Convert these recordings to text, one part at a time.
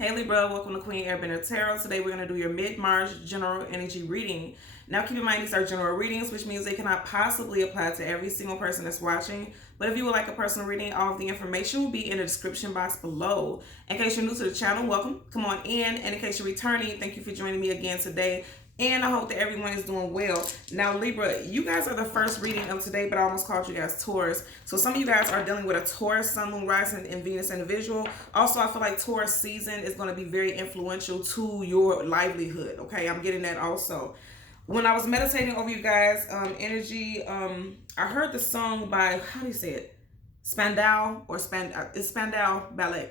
Hey Libra, welcome to Queen Airbender Tarot. Today we're going to do your mid-March general energy reading. Now keep in mind these are general readings, which means they cannot possibly apply to every single person that's watching. But if you would like a personal reading, all of the information will be in the description box below. In case you're new to the channel, welcome. Come on in. And in case you're returning, thank you for joining me again today. And I hope that everyone is doing well. Now, Libra, you guys are the first reading of today, but I almost called you guys Taurus. So some of you guys are dealing with a Taurus, Sun, Moon, Rising, and Venus individual. Also, I feel like Taurus season is going to be very influential to your livelihood. Okay, I'm getting that also. When I was meditating over you guys' energy, I heard the song by, how do you say it? Spandau it's Spandau Ballet.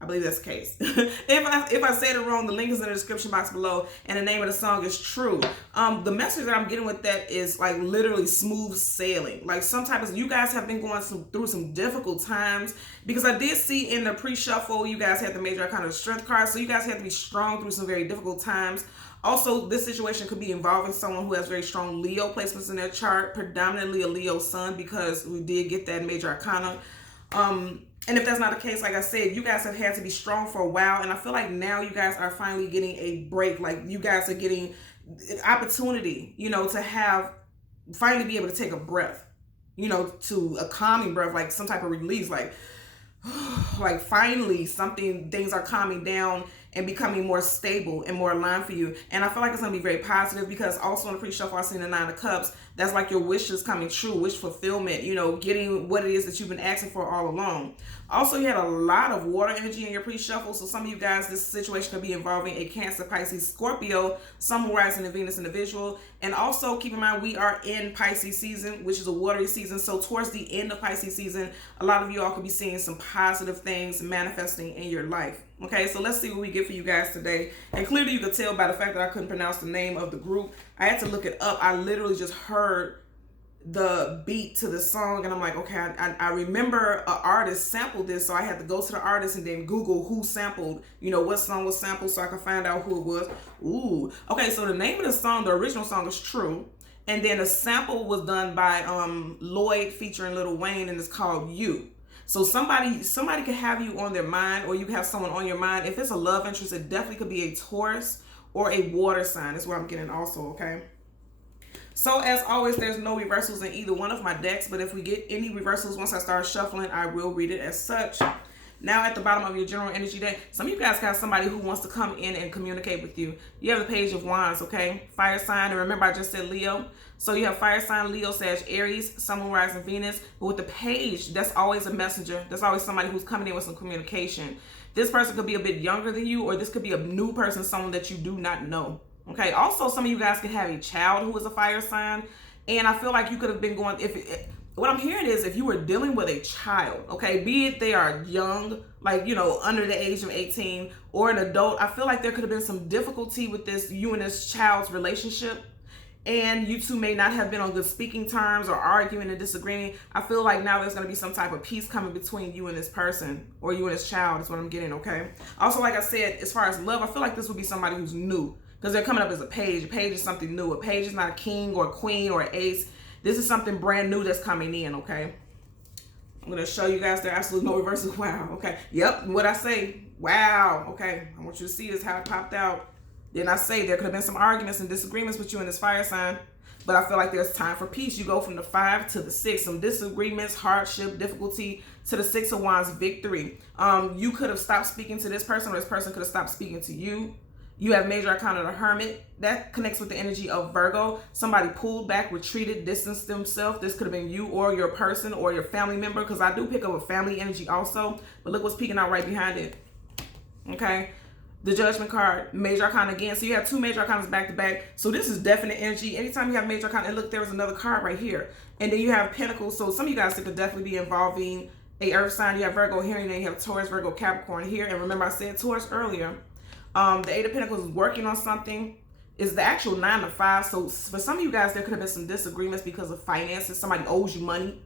I believe that's the case. If I said it wrong, the link is in the description box below, and the name of the song is True. The message that I'm getting with that is like literally smooth sailing. Like some type of, you guys have been going through some difficult times, because I did see in the pre-shuffle you guys had the major arcana of strength card, so you guys had to be strong through some very difficult times. Also, this situation could be involving someone who has very strong Leo placements in their chart, predominantly a Leo sun, because we did get that major arcana. And if that's not the case, like I said, you guys have had to be strong for a while. And I feel like now you guys are finally getting a break. Like you guys are getting an opportunity, to have, finally be able to take a breath, to a calming breath, like some type of release, like finally things are calming down and becoming more stable and more aligned for you. And I feel like it's going to be very positive, because also in the pre-shuffle I seen the 9 of Cups. That's like your wishes coming true, wish fulfillment, getting what it is that you've been asking for all along. Also, you had a lot of water energy in your pre-shuffle, so some of you guys, this situation could be involving a Cancer, Pisces, Scorpio, Sun, Moon, Rising, and Venus individual. And also keep in mind we are in Pisces season, which is a watery season. So towards the end of Pisces season, a lot of you all could be seeing some positive things manifesting in your life. Okay, so let's see what we get for you guys today. And clearly you could tell by the fact that I couldn't pronounce the name of the group. I had to look it up. I literally just heard the beat to the song and I'm like, okay, I remember an artist sampled this, so I had to go to the artist and then Google who sampled, what song was sampled, so I could find out who it was. Ooh, okay, so the name of the song, the original song, is True, and then the sample was done by Lloyd featuring Lil Wayne, and it's called You. So somebody could have you on their mind, or you have someone on your mind. If it's a love interest, it definitely could be a Taurus or a water sign. That's what I'm getting also, okay? So as always, there's no reversals in either one of my decks, but if we get any reversals once I start shuffling, I will read it as such. Now at the bottom of your general energy deck, some of you guys got somebody who wants to come in and communicate with you. You have the Page of Wands, okay? Fire sign, and remember I just said Leo. So you have fire sign, Leo, Sag, Aries, Sun, Moon, Rising, Venus. But with the Page, that's always a messenger. That's always somebody who's coming in with some communication. This person could be a bit younger than you, or this could be a new person, someone that you do not know. Okay, also some of you guys could have a child who is a fire sign, and I feel like you could have been going, what I'm hearing is if you were dealing with a child, okay, be it they are young, like, under the age of 18, or an adult, I feel like there could have been some difficulty with you and this child's relationship, and you two may not have been on good speaking terms or arguing and disagreeing. I feel like now there's going to be some type of peace coming between you and this person, or you and this child is what I'm getting, okay? Also, like I said, as far as love, I feel like this would be somebody who's new, because they're coming up as a page. A page is something new. A page is not a king or a queen or an ace. This is something brand new that's coming in, okay? I'm going to show you guys there are absolutely no reversals. Wow, okay. Yep, what I say. Wow, okay. I want you to see this, how it popped out. Then I say there could have been some arguments and disagreements with you and this fire sign, but I feel like there's time for peace. You go from the 5 to the 6. Some disagreements, hardship, difficulty, to the 6 of Wands, victory. You could have stopped speaking to this person, or this person could have stopped speaking to you. You have major arcana of the Hermit. That connects with the energy of Virgo. Somebody pulled back, retreated, distanced themselves. This could have been you or your person or your family member, because I do pick up a family energy also. But look what's peeking out right behind it. Okay. The Judgment card, major arcana again. So you have 2 major arcanas back to back. So this is definite energy. Anytime you have major arcana, and look, there was another card right here. And then you have Pentacles. So some of you guys could definitely be involving a earth sign. You have Virgo here, and then you have Taurus, Virgo, Capricorn here. And remember I said Taurus earlier. The 8 of Pentacles is working on something. Is the actual 9 of 5. So for some of you guys, there could have been some disagreements because of finances. Somebody owes you money,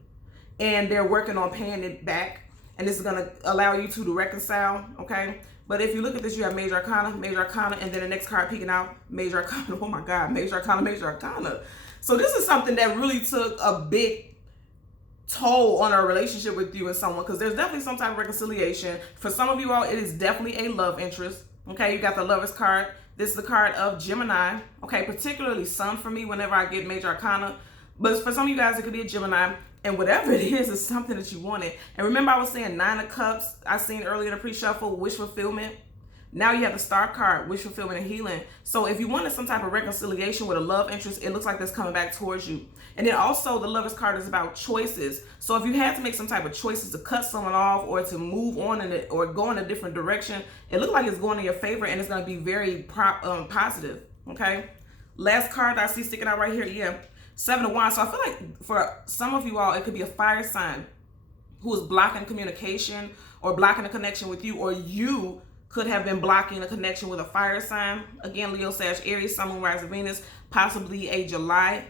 and they're working on paying it back. And this is going to allow you two to reconcile, okay? But if you look at this, you have major arcana, and then the next card peeking out, major arcana. Oh my God, major arcana, major arcana. So this is something that really took a big toll on a relationship with you and someone, because there's definitely some type of reconciliation. For some of you all, it is definitely a love interest. Okay, you got the Lovers card. This is the card of Gemini. Okay, particularly Sun for me whenever I get major arcana. But for some of you guys, it could be a Gemini. And whatever it is something that you wanted. And remember I was saying 9 of Cups, I seen earlier in the pre-shuffle, wish fulfillment. Now you have the Star card, wish fulfillment and healing. So if you wanted some type of reconciliation with a love interest, it looks like that's coming back towards you. And then also the Lovers card is about choices. So if you had to make some type of choices to cut someone off or to move on or go in a different direction, it looks like it's going in your favor and it's going to be very positive. Okay. Last card I see sticking out right here. Yeah. 7 of Wands. So I feel like for some of you all, it could be a fire sign who is blocking communication or blocking a connection with you, or you could have been blocking a connection with a fire sign. Again, Leo, Sag, Aries, Sun, Moon, Rising, Venus, possibly a July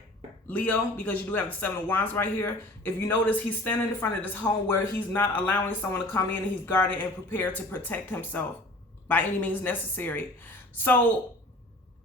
Leo, because you do have the 7 of Wands right here. If you notice, he's standing in front of this home where he's not allowing someone to come in, and he's guarded and prepared to protect himself by any means necessary. So,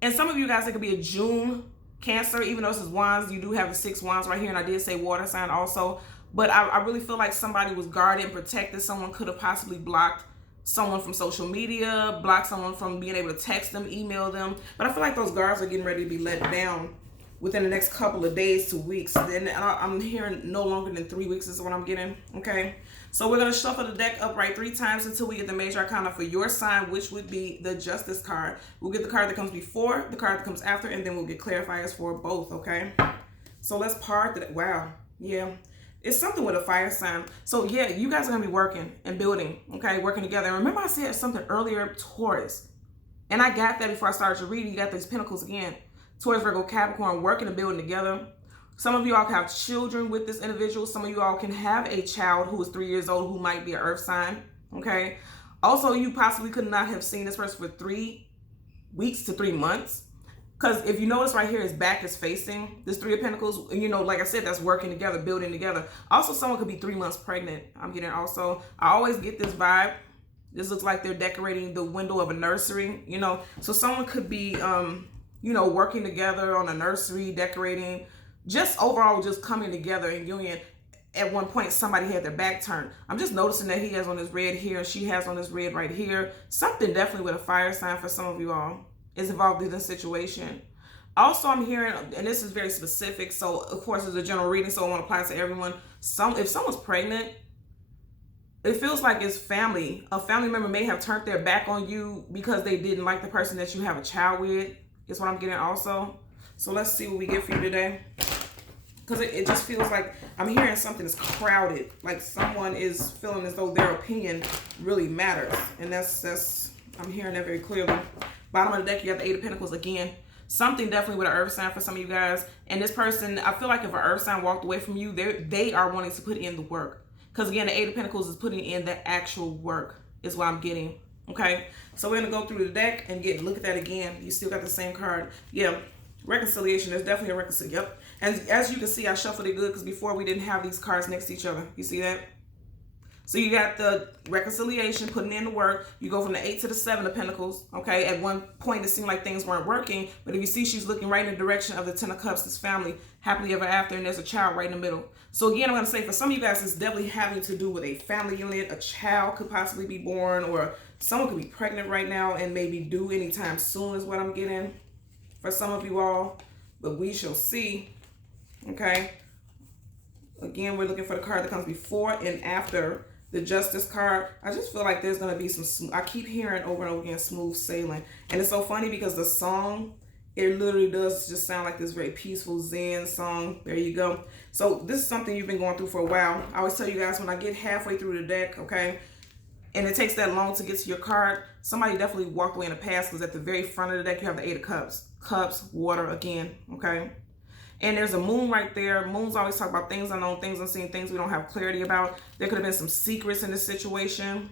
and some of you guys, it could be a June Cancer, even though this is Wands, you do have the 6 Wands right here, and I did say water sign also. But I really feel like somebody was guarded and protected. Someone could have possibly blocked someone from social media, blocked someone from being able to text them, email them. But I feel like those guards are getting ready to be let down within the next couple of days to weeks. Then I'm hearing no longer than 3 weeks is what I'm getting. Okay. So we're going to shuffle the deck upright 3 times until we get the major arcana for your sign, which would be the Justice card. We'll get the card that comes before, the card that comes after, and then we'll get clarifiers for both. Okay. So let's part that. Wow. Yeah. It's something with a fire sign. So yeah, you guys are going to be working and building, okay, working together. And remember I said something earlier, Taurus. And I got that before I started to read. You got these pentacles again. Taurus, Virgo, Capricorn, working and building together. Some of you all can have children with this individual. Some of you all can have a child who is 3 years old who might be an earth sign, okay? Also, you possibly could not have seen this person for 3 weeks to 3 months. Because if you notice right here, his back is facing this 3 of Pentacles. And, you know, like I said, that's working together, building together. Also, someone could be 3 months pregnant. I'm getting also. I always get this vibe. This looks like they're decorating the window of a nursery, you know. So someone could be, you know, working together on a nursery, decorating, just overall just coming together in union. At one point, somebody had their back turned. I'm just noticing that he has on his red here and she has on this red right here. Something definitely with a fire sign for some of you all is involved in this situation. Also, I'm hearing, and this is very specific, so of course it's a general reading, so I want to apply it to everyone. If someone's pregnant, it feels like it's family. A family member may have turned their back on you because they didn't like the person that you have a child with, is what I'm getting also. So let's see what we get for you today. Because it just feels like I'm hearing something is crowded, like someone is feeling as though their opinion really matters. And that's I'm hearing that very clearly. Bottom of the deck, you have the 8 of Pentacles again. Something definitely with an earth sign for some of you guys. And this person, I feel like if an earth sign walked away from you, they are wanting to put in the work. Because again, the 8 of Pentacles is putting in the actual work is what I'm getting. Okay, so we're going to go through the deck and look at that again. You still got the same card. Yeah, reconciliation. There's definitely a reconciliation. Yep. And as you can see, I shuffled it good because before we didn't have these cards next to each other. You see that? So you got the reconciliation, putting in the work. You go from the 8 to the 7 of Pentacles, okay? At one point, it seemed like things weren't working. But if you see, she's looking right in the direction of the 10 of Cups, this family, happily ever after, and there's a child right in the middle. So again, I'm going to say for some of you guys, it's definitely having to do with a family unit. A child could possibly be born, or someone could be pregnant right now and maybe due anytime soon is what I'm getting for some of you all. But we shall see, okay? Again, we're looking for the card that comes before and after the Justice card. I just feel like there's going to be some, I keep hearing over and over again, smooth sailing. And it's so funny because the song, it literally does just sound like this very peaceful Zen song. There you go. So this is something you've been going through for a while. I always tell you guys when I get halfway through the deck, okay, and it takes that long to get to your card, somebody definitely walked away in the past because at the very front of the deck, you have the 8 of Cups. Cups, water again, okay? And there's a moon right there. Moons always talk about things unknown, things unseen, things we don't have clarity about. There could have been some secrets in this situation.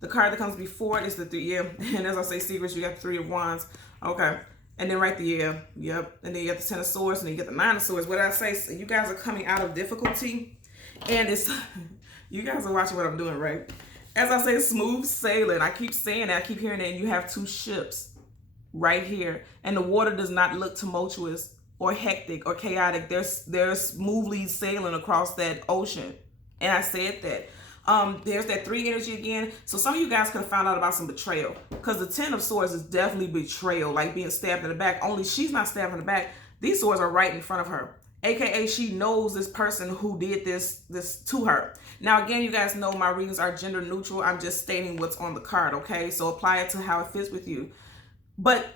The card that comes before it is the 3, yeah. And as I say secrets, you got the 3 of Wands. Okay. And then right there, yep. And then you got the 10 of Swords, and then you get the 9 of Swords. What did I say? So you guys are coming out of difficulty. And it's, you guys are watching what I'm doing, right? As I say, smooth sailing. I keep saying that. I keep hearing that. And you have 2 ships right here. And the water does not look tumultuous or hectic or chaotic. They're smoothly sailing across that ocean. And I said that. There's that 3 energy again. So some of you guys could have found out about some betrayal, because the 10 of Swords is definitely betrayal, like being stabbed in the back. Only she's not stabbed in the back. These swords are right in front of her. AKA she knows this person who did this to her. Now again, you guys know my readings are gender neutral. I'm just stating what's on the card, okay? So apply it to how it fits with you. But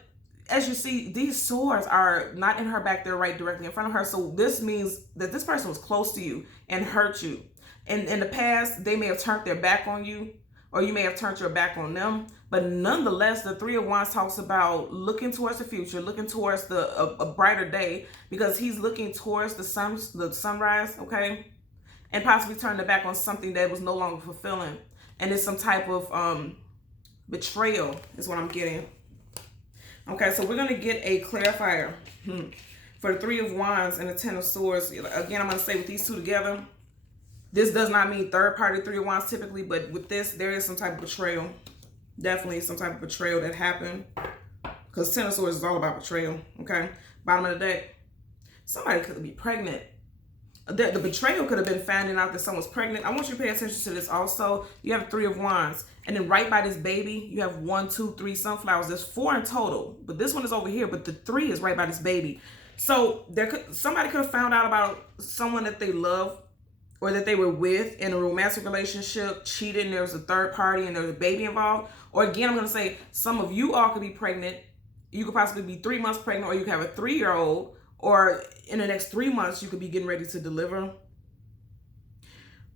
as you see, these swords are not in her back, they're right directly in front of her. So this means that this person was close to you and hurt you. And in the past, they may have turned their back on you, or you may have turned your back on them. But nonetheless, the 3 of Wands talks about looking towards the future, looking towards a brighter day, because he's looking towards the sunrise, okay? And possibly turn their back on something that was no longer fulfilling. And it's some type of betrayal is what I'm getting. Okay, so we're going to get a clarifier for the 3 of Wands and the 10 of Swords. Again, I'm going to say with these two together, this does not mean third party 3 of Wands typically, but with this, there is some type of betrayal. Definitely some type of betrayal that happened, because 10 of Swords is all about betrayal, okay? Bottom of the deck, somebody could be pregnant. The betrayal could have been finding out that someone's pregnant. I want you to pay attention to this also. You have 3 of Wands, and then right by this baby, you have 1, 2, 3 sunflowers. There's 4 in total, but this one is over here, but the 3 is right by this baby. So somebody could have found out about someone that they love, or that they were with in a romantic relationship, cheated, and there was a third party and there was a baby involved. Or again, I'm going to say some of you all could be pregnant. You could possibly be 3 months pregnant, or you could have a 3-year-old, or in the next 3 months, you could be getting ready to deliver.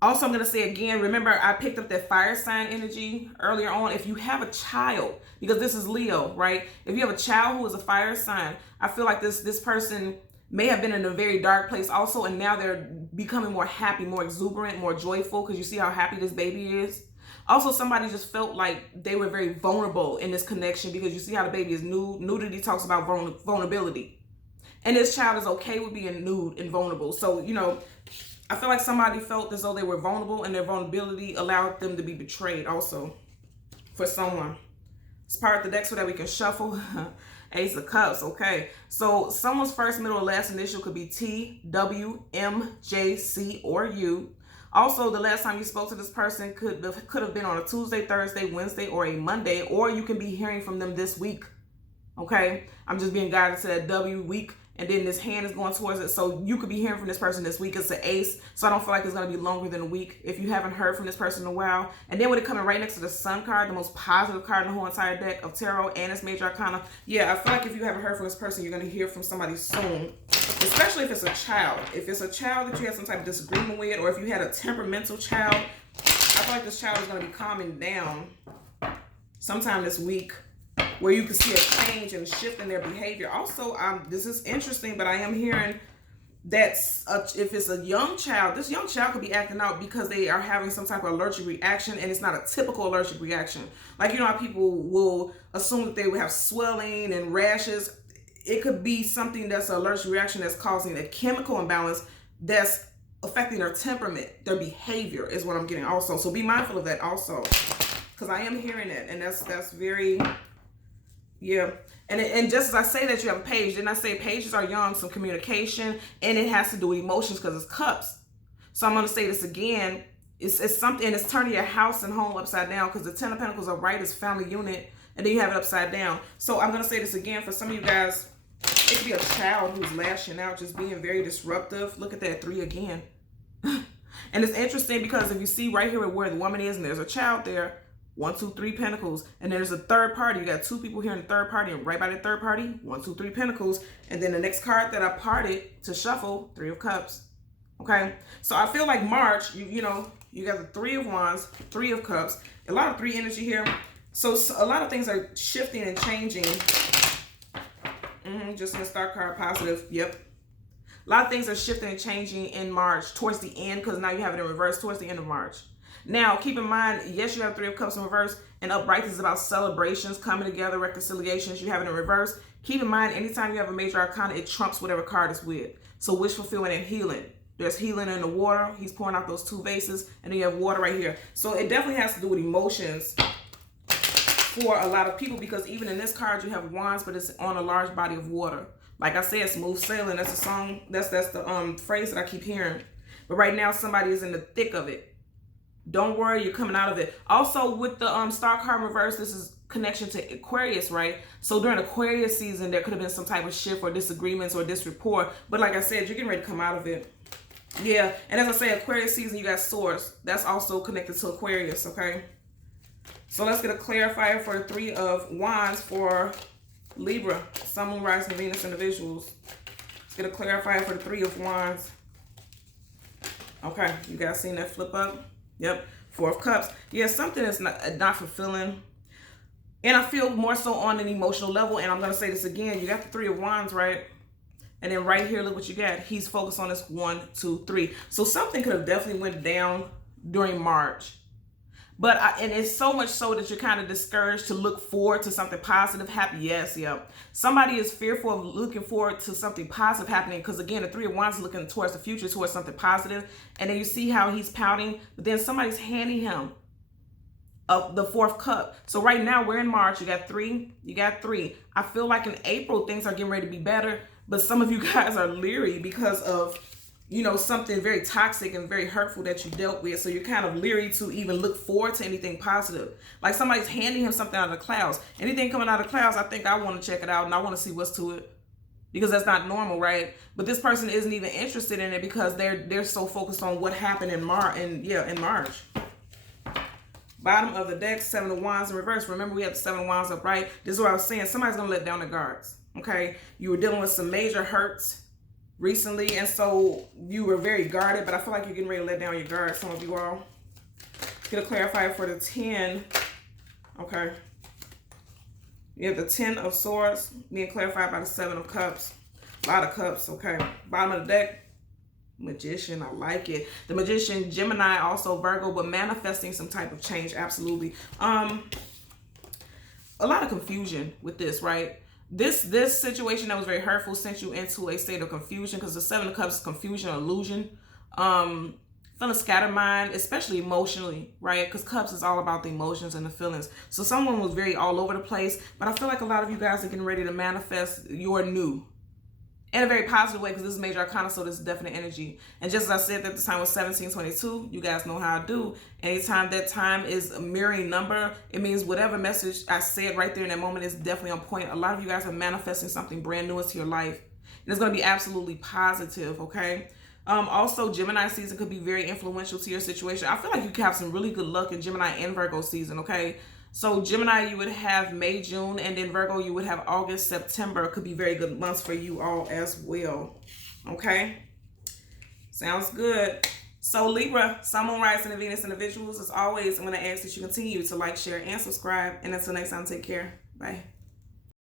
Also, I'm going to say again, remember I picked up that fire sign energy earlier on. If you have a child, because this is Leo, right? If you have a child who is a fire sign, I feel like this person may have been in a very dark place also, and now they're becoming more happy, more exuberant, more joyful, because you see how happy this baby is. Also, somebody just felt like they were very vulnerable in this connection, because you see how the baby is nude. Nudity talks about vulnerability. And this child is okay with being nude and vulnerable. So, you know, I feel like somebody felt as though they were vulnerable, and their vulnerability allowed them to be betrayed also for someone. It's part of the deck so that we can shuffle. Ace of Cups, okay. So someone's first, middle, or last initial could be T, W, M, J, C, or U. Also, the last time you spoke to this person could have been on a Tuesday, Thursday, Wednesday, or a Monday, or you can be hearing from them this week, okay? I'm just being guided to that W week, and then this hand is going towards it. So you could be hearing from this person this week. It's an ace, so I don't feel like it's going to be longer than a week if you haven't heard from this person in a while. And then with it coming right next to the Sun card, the most positive card in the whole entire deck of tarot and its major arcana, yeah, I feel like if you haven't heard from this person, you're going to hear from somebody soon, especially if it's a child. If it's a child that you had some type of disagreement with, or if you had a temperamental child, I feel like this child is going to be calming down sometime this week, where you can see a change and shift in their behavior. Also, this is interesting, but I am hearing that if it's a young child, this young child could be acting out because they are having some type of allergic reaction, and it's not a typical allergic reaction. Like, you know how people will assume that they would have swelling and rashes. It could be something that's an allergic reaction that's causing a chemical imbalance that's affecting their temperament, their behavior is what I'm getting also. So be mindful of that also, because I am hearing it, and that's very... Yeah, and just as I say that you have a page, then I say pages are young, some communication, and it has to do with emotions because it's cups. So I'm going to say this again. It's something, and it's turning your house and home upside down, because the 10 of Pentacles are right as family unit, and then you have it upside down. So I'm going to say this again for some of you guys. It could be a child who's lashing out, just being very disruptive. Look at that 3 again. And it's interesting because if you see right here where the woman is, and there's a child there, 1, 2, 3 Pentacles, and there's a third party. You got 2 people here in the third party, and right by the third party, 1, 2, 3 Pentacles, and then the next card that I parted to shuffle, 3 of Cups. Okay, so I feel like March, you know, you got the 3 of Wands, 3 of Cups, a lot of 3 energy here. So a lot of things are shifting and changing. Just in the star card, positive. Yep. A lot of things are shifting and changing in March towards the end, because now you have it in reverse towards the end of March. Now, keep in mind, yes, you have 3 of Cups in reverse, and upright is about celebrations, coming together, reconciliations. You have it in reverse. Keep in mind, anytime you have a major arcana, it trumps whatever card it's with. So wish fulfillment and healing. There's healing in the water. He's pouring out those 2 vases, and then you have water right here. So it definitely has to do with emotions for a lot of people, because even in this card, you have wands, but it's on a large body of water. Like I said, smooth sailing. That's the song. That's the phrase that I keep hearing. But right now, somebody is in the thick of it. Don't worry, you're coming out of it. Also, with the star card reverse, this is connection to Aquarius, right? So during Aquarius season, there could have been some type of shift or disagreements or disrapport. But like I said, you're getting ready to come out of it. Yeah, and as I say, Aquarius season, you got Swords. That's also connected to Aquarius, okay? So let's get a clarifier for the Three of Wands for Libra, Sun, Moon, Rising, Venus individuals. Let's get a clarifier for the Three of Wands. Okay, you guys seen that flip up? Yep, Four of Cups. Yeah, something is not fulfilling. And I feel more so on an emotional level. And I'm going to say this again. You got the Three of Wands, right? And then right here, look what you got. He's focused on this 1, 2, 3. So something could have definitely went down during March. But and it's so much so that you're kind of discouraged to look forward to something positive happen. Yes, yeah. Somebody is fearful of looking forward to something positive happening because, again, the Three of Wands is looking towards the future, towards something positive. And then you see how he's pouting, but then somebody's handing him the Fourth Cup. So right now we're in March. You got 3. You got 3. I feel like in April things are getting ready to be better, but some of you guys are leery because of, you know, something very toxic and very hurtful that you dealt with. So you're kind of leery to even look forward to anything positive. Like somebody's handing him something out of the clouds. Anything coming out of the clouds, I think I want to check it out and I want to see what's to it. Because that's not normal, right? But this person isn't even interested in it because they're so focused on what happened in March. Bottom of the deck, Seven of Wands in reverse. Remember, we have the Seven of Wands up, right? This is what I was saying. Somebody's going to let down their guards, okay? You were dealing with some major hurts recently, and so you were very guarded, but I feel like you're getting ready to let down your guard, some of you all. Get a clarifier for the 10, okay? You have the 10 of Swords being clarified by the 7 of Cups. A lot of cups, okay? Bottom of the deck, Magician, I like it. The Magician, Gemini, also Virgo, but manifesting some type of change, absolutely. A lot of confusion with this, right? This situation that was very hurtful sent you into a state of confusion because the 7 of Cups is confusion, illusion, feeling scattered mind, especially emotionally, right? Because Cups is all about the emotions and the feelings. So someone was very all over the place, but I feel like a lot of you guys are getting ready to manifest your new in a very positive way because this is major arcana, so this is definite energy. And just as I said that the time was 1722, you guys know how I do. Anytime that time is a mirroring number, it means whatever message I said right there in that moment is definitely on point. A lot of you guys are manifesting something brand new into your life. And it's going to be absolutely positive, okay? Also, Gemini season could be very influential to your situation. I feel like you could have some really good luck in Gemini and Virgo season, okay? So Gemini, you would have May, June, and then Virgo, you would have August, September. Could be very good months for you all as well. Okay? Sounds good. So Libra, Sun, Moon, Rising, and Venus individuals, as always, I'm going to ask that you continue to like, share, and subscribe. And until next time, take care. Bye.